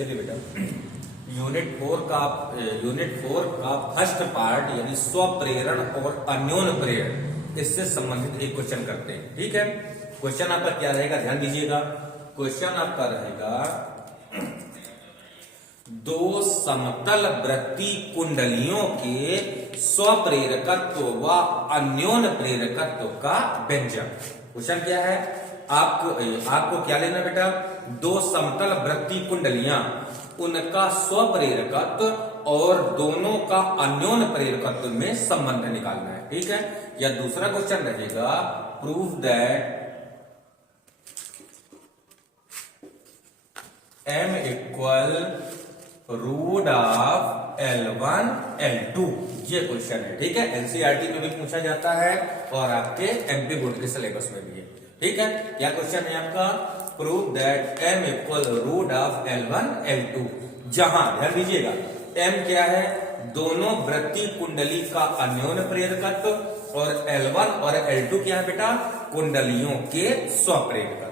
चलिए बेटा, यूनिट 4 का फर्स्ट पार्ट यानी स्वप्रेरण और अन्योन प्रेरण इससे संबंधित एक क्वेश्चन करते हैं। ठीक है, क्वेश्चन आपका क्या रहेगा, ध्यान दीजिएगा। क्वेश्चन आपका रहेगा, दो समतल वृत्तीय कुंडलियों के स्वप्रेरकत्व व अन्योन प्रेरकत्व का व्यंजक। क्वेश्चन क्या है, आपको क्या लेना बेटा, दो समतल वृत्तीय कुंडलियां, उनका स्वप्रेरकत्व और दोनों का अन्योन प्रेरकत्व में संबंध निकालना है। ठीक है, या दूसरा क्वेश्चन रहेगा, prove that M equal root of L1 L2, ये क्वेश्चन है। ठीक है, एनसीईआरटी में भी पूछा जाता है और आपके एमपी बोर्ड के सिलेबस में भी है। ठीक है, क्या क्वेश्चन है आपका, prove that M equal root of L1 L2, जहां ध्यान दीजिएगा M क्या है, दोनों वृत्तीय कुंडली का अन्योन प्रेरकत्व और L1 और L2 क्या है बेटा, कुंडलियों के स्वप्रेरकत्व।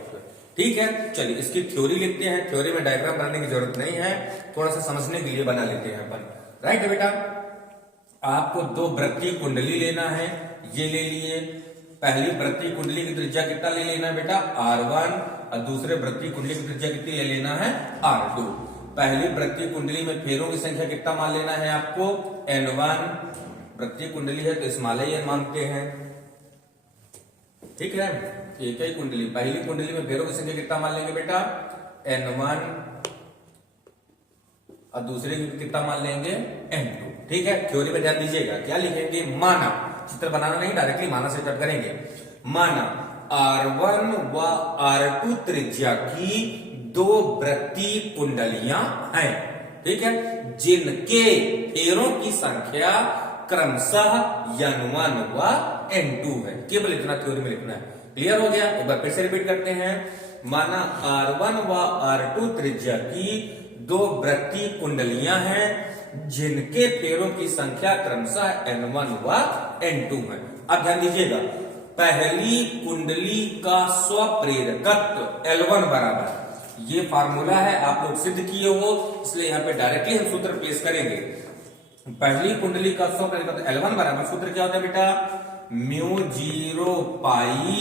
ठीक है, चलिए इसकी थ्योरी लिखते हैं। थ्योरी में डायग्राम बनाने की जरूरत नहीं है, थोड़ा सा समझने के लिए बना लेते हैं अपन। राइट बेटा, आपको दो वृत्तीय कुंडली लेना है, ये ले लिए। पहली वृत्तीय कुंडली की त्रिज्या कितना ले लेना है बेटा, R1, और दूसरे वृत्तीय कुंडली की त्रिज्या कितनी ले लेना है, R2। पहली वृत्तीय कुंडली में फेरों की संख्या कितना मान लेना है आपको, N1। वृत्तीय कुंडली है तो स्मॉल n मानते हैं। ठीक है, एक ही कुंडली, पहली कुंडली में फेरों की संख्या कितना मान लेंगे बेटा, N1, और दूसरे की कितना मान लेंगे, N2। ठीक है, थ्योरी में ध्यान दीजिएगा, क्या लिखेंगे, माना, चित्र बनाना नहीं, डायरेक्टली माना से स्टार्ट करेंगे। माना R1 व R2 त्रिज्या की दो वृत्तीय कुंडलियां हैं। ठीक है, जिनके फेरों की संख्या क्रमशः N1 व N2 है। केवल इतना थ्योरी में लिखना है। क्लियर हो गया, एक बार फिर से रिपीट करते हैं। माना R1 व R2 त्रिज्या की दो वृत्तीय कुंडलियां हैं, जिनके फेरों की संख्या क्रमशः N1 व N2 है। अब ध्यान दीजिएगा, पहली कुंडली का स्वप्रेरकत्व L1 बराबर, ये फार्मूला है, आप लोग सिद्ध किए हो, इसलिए यहाँ पे डायरेक्टली हम सूत्र पेश करेंगे। पहली कुंडली का स्वप्रेरकत्व L1 बराबर, सूत्र क्या होता है बेटा, μ0 पाई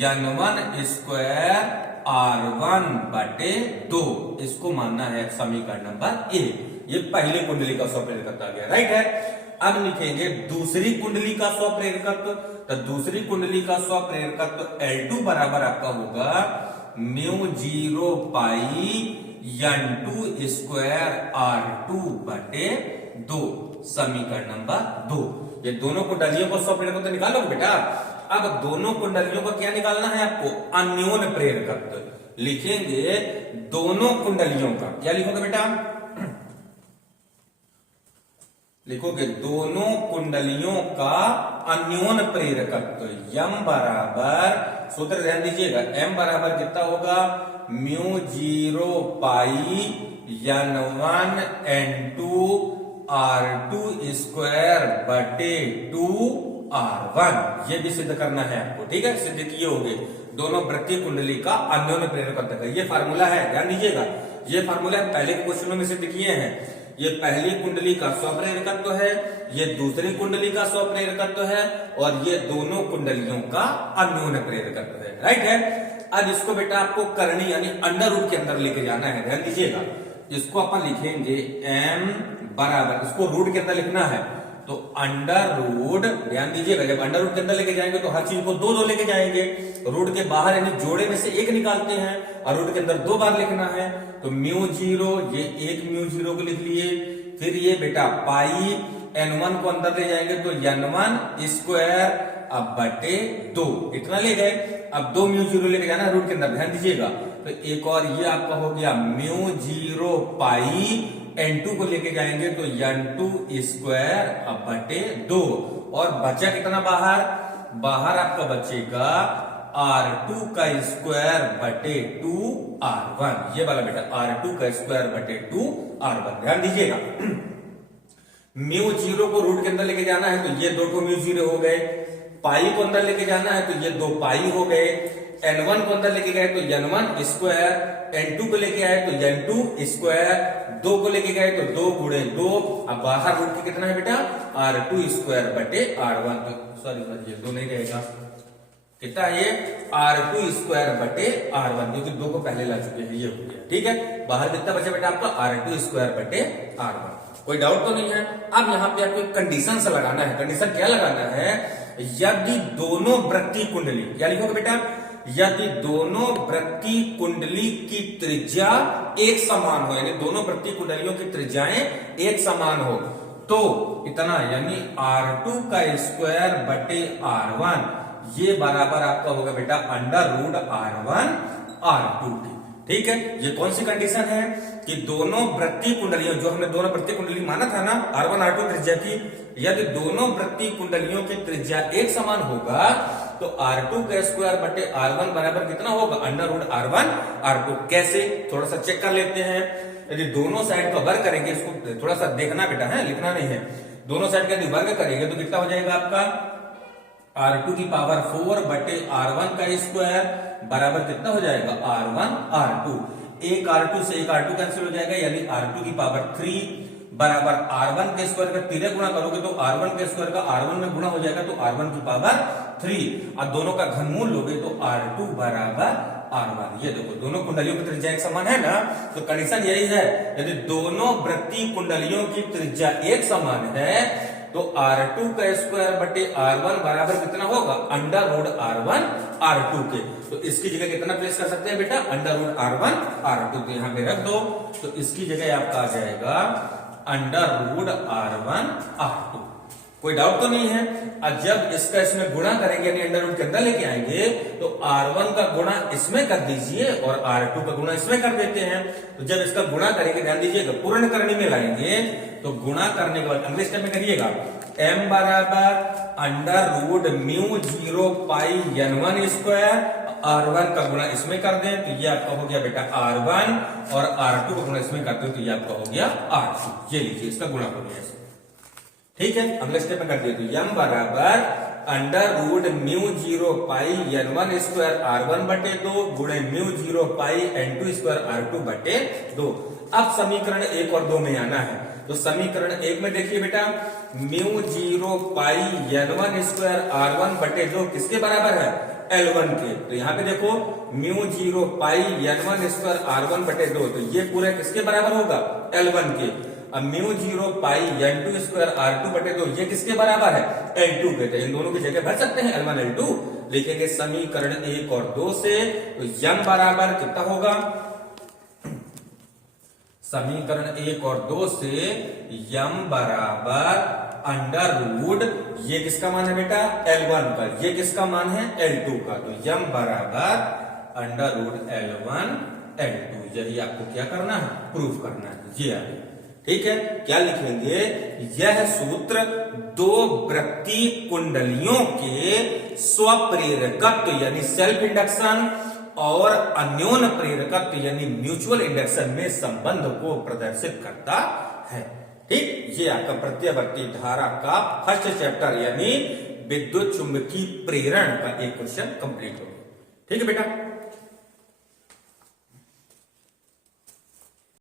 N1 स्क्वायर R1 बटे 2। इसको मानना है समीकरण नंबर 1। ये पहली कुंडली का स्वप्रेरकत्व आ गया। राइट है, अब लिखेंगे दूसरी कुंडली का स्वप्रेरकत्व। तो दूसरी कुंडली का स्वप्रेरकत्व L2 बराबर आपका होगा μ0 पाई N2 स्क्वायर R2 बटे 2, समीकरण नंबर 2। ये दोनों कुंडलियों को स्वप्रेरकत्व निकालोगे बेटा। अब दोनों कुंडलियों का क्या निकालना है आपको, अन्योन प्रेरकत्व। लिखेंगे दोनों कुंडलियों का, क्या लिखोगे बेटा, लिखोगे दोनों कुंडलियों का अन्योन प्रेरकत्व। M बराबर, सूत्र ध्यान दीजिएगा, M बराबर कितना होगा, μ0 पाई N1 N2 R2 स्क्वायर बटे 2 R1। ये भी सिद्ध करना है आपको। ठीक है, सिद्ध किए होंगे दोनों वृत्तीय कुंडली का अन्योन प्रेरकत्व का। ये फार्मूला है, ध्यान दीजिएगा, ये फार्मूला पहले के क्वेश्चनों में सिद्ध किए हैं। ये पहली कुंडली का स्वप्रेरकत्व है, ये दूसरी कुंडली का स्वप्रेरकत्व है, और ये दोनों कुंडलियों का अन्योन प्रेरकत्व है। राइट है, अब इसको बेटा आपको करनी यानी अंडर रूट के अंदर लेके जाना है। ध्यान दीजिएगा, इसको अपन लिखेंगे M बराबर, इसको रूट के अंदर लिखना है, तो अंडर रूट, ध्यान दीजिएगा, जब अंडर रूट के अंदर लेके जाएंगे तो हर चीज को दो दो लेके जाएंगे। रूट के बाहर यानी जोड़े में से एक निकालते हैं, और रूट के अंदर 2 बार लिखना है। तो μ0, ये एक μ0 को लिख लिए। फिर ये बेटा पाई N1 को अंदर ले जाएंगे तो N1 स्क्वायर अब बटे 2, इतना ले गए। अब 2 μ0 लेके जाना है रूट के अंदर, ध्यान दीजिएगा। तो एक और ये आपका हो गया μ0 पाई N2 को लेके जाएंगे तो N2 स्क्वायर अब बटे 2, और बचा कितना बाहर, बाहर आपका बचेगा R2 का स्क्वायर बटे 2 R1। ये वाला बेटा R2 का स्क्वायर बटे 2 R1। ध्यान दीजिएगा, μ0 को रूट के अंदर लेके जाना है तो ये 2 μ0 हो गए, पाई को अंदर लेके जाना है तो ये 2 पाई हो गए। N1 को अंदर लेके गए तो N1 स्क्वायर, N2 को लेके आए तो N2 स्क्वायर, 2 को लेके गए तो 2 गुणे 2। अब बाहर रूट के कितना है बेटा R2 स्क्वायर बटे R1, सॉरी ये 2 नहीं रहेगा, कितना है ये R2 स्क्वायर बटे R1, क्योंकि 2 को पहले ला चुके हैं, ये हो गया। ठीक है, बाहर कितना बचा बेटा आपका R2 स्क्वायर बटे R1। कोई डाउट तो नहीं है। अब यहाँ पे आपको एक कंडीशन से लगाना है। कंडीशन क्या लगाना है, यदि दोनों वृत्तीय कुंडली, क्या लिखोगे बेटा, यदि दोनों वृत्तीय कुंडली की त्रिज्या एक समान हो, यानी दोनों वृत्तीय कुंडलियों की त्रिज्याएं एक समान हो, तो इतना यानी R2 का स्क्वायर बटे R1 ये बराबर आपका होगा बेटा अंडर रूट R1 R2 की। ठीक है, ये कौन सी कंडीशन है कि दोनों वृत्तीय कुंडलियों, जो हमने दोनों वृत्तीय कुंडली माना था ना R1 R2 त्रिज्या की, यदि दोनों वृत्तीय कुंडलियों की त्रिज्या एक समान होगा तो R2 का स्क्वायर बटे R1 बराबर कितना होगा अंडर रूट R1 R2। कैसे, थोड़ा सा चेक कर लेते हैं। यदि दोनों साइड का वर्ग करेंगे, इसको थोड़ा सा देखना बेटा है, लिखना नहीं है, दोनों साइड का यदि वर्ग करेंगे तो कितना हो जाएगा आपका R2 की पावर 4 बटे R1 का स्क्वायर बराबर कितना हो जाएगा R1 R2। एक R2 से एक R2 कैंसिल हो जाएगा, यानी R2 की पावर 3 बराबर R1 के स्क्वायर का 3 गुणा करोगे तो R1 के स्क्वायर का R1 में गुणा हो जाएगा, तो R1 की पावर 3। और दोनों का घनमूल लोगे तो R2 बराबर R1। ये देखो दोनों कुंडलियों की त्रिज्या एक समान है ना, तो कंडीशन यही है, यदि दोनों वृत्तीय कुंडलियों की त्रिज्या एक समान है तो R2 का स्क्वायर बटे R1 बराबर कितना होगा अंडर रूट R1 R2 के। तो इसकी जगह कितना प्लेस कर सकते हैं बेटा अंडर रूट R1 R2, तो यहां पे रख दो, तो इसकी जगह आपका आ जाएगा अंडर रूट R1 R2। कोई डाउट तो नहीं है। अब जब इसका इसमें गुणा करेंगे यानी अंडर रूट के अंदर लेके आएंगे तो R1 का गुणा इसमें कर दीजिए और R2 का गुणा इसमें कर देते हैं। तो जब इसका गुणा करेंगे, ध्यान दीजिएगा, पूर्ण करने में लाएंगे तो गुणा करने के बाद अगले स्टेप में करिएगा m बराबर अंडर रूट म्यू 0 पाई N1 स्क्वायर, R1 का गुणा इसमें कर दें तो ये आपका हो गया बेटा R1 और R2 का गुणा इसमें करते हो तो ये आपका हो गया R2। ये लीजिए इसका गुणा हो गया। ठीक है, अगले स्टेप में कर दिए तो m बराबर अंडर रूट म्यू 0 पाई N1 स्क्वायर R1 बटे 2 गुणे म्यू 0 पाई N2 स्क्वायर R2 बटे 2। अब समीकरण 1 और 2 में आना है, तो समीकरण 1 में देखिए बेटा म्यू 0 पाई N1 स्क्वायर R1 बटे 2 किसके बराबर है L1 के। तो यहाँ पे देखो म्यू 0 पाई N1 स्क्वायर R1 बटे 2, तो ये पूरा किसके बराबर होगा L1 के। अब म्यू 0 पाई N2 स्क्वायर R2 बटे 2 ये किसके बराबर है L2 के। तो इन दोनों की जगह भर सकते हैं L1 L2, लिखेंगे समीकरण 1 और 2 से, तो m बराबर कितना होगा, समीकरण 1 और 2 से m बराबर अंडर रूट, ये किसका मान है बेटा L1 का, ये किसका मान है L2 का, तो m बराबर अंडर रूट L1 L2। यही आपको क्या करना है, प्रूफ करना है। ये आगे ठीक है, क्या लिखेंगे, यह सूत्र दो वृत्तीय कुंडलियों के स्वप्रेरकत्व यानी सेल्फ इंडक्शन और अन्योन्य प्रेरकत्व यानी म्यूचुअल इंडक्शन में संबंध को प्रदर्शित करता है। ठीक, ये आपका प्रत्यावर्ती धारा का फर्स्ट चैप्टर यानी विद्युत चुंबकीय प्रेरण का एक क्वेश्चन कंप्लीट हो गया। ठीक है बेटा।